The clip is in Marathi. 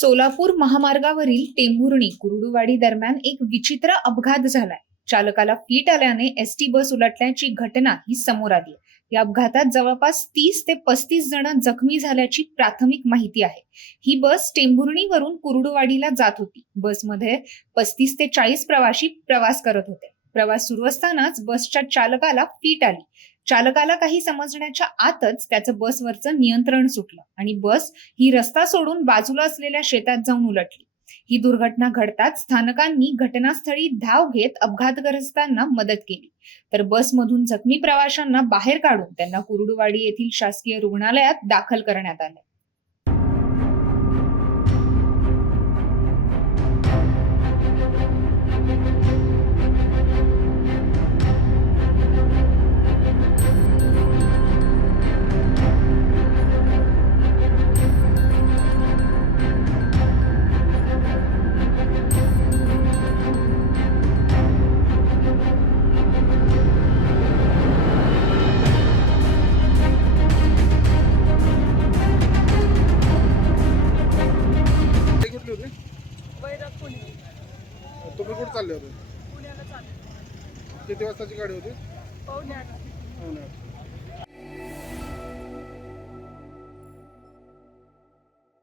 सोलापूर महामार्गावरील टेंभुर्णी कुरुडूवाडी दरम्यान एक विचित्र अपघात झालाय. चालकाला फीट आल्याने एसटी बस उलटल्याची घटना ही समोर आली या अपघातात जवळपास तीस ते पस्तीस जण जखमी झाल्याची प्राथमिक माहिती आहे. ही बस टेंभुर्णीवरून कुरुडूवाडीला जात होती. बसमध्ये पस्तीस ते चाळीस प्रवाशी प्रवास करत होते. प्रवास सुरू असतानाच बसच्या चालकाला फीट आली. चालकाला काही समजण्याच्या आतच त्याचं बसवरचं नियंत्रण सुटलं आणि बस ही रस्ता सोडून बाजूला असलेल्या शेतात जाऊन उलटली. ही दुर्घटना घडताच स्थानकांनी घटनास्थळी धाव घेत अपघातग्रस्तांना मदत केली. तर बसमधून जखमी प्रवाशांना बाहेर काढून त्यांना कुरुडवाडी येथील शासकीय रुग्णालयात दाखल करण्यात आले. तुम्ही कुठे चालले होते? पुण्याला किती वाजताची गाडी होती? आठ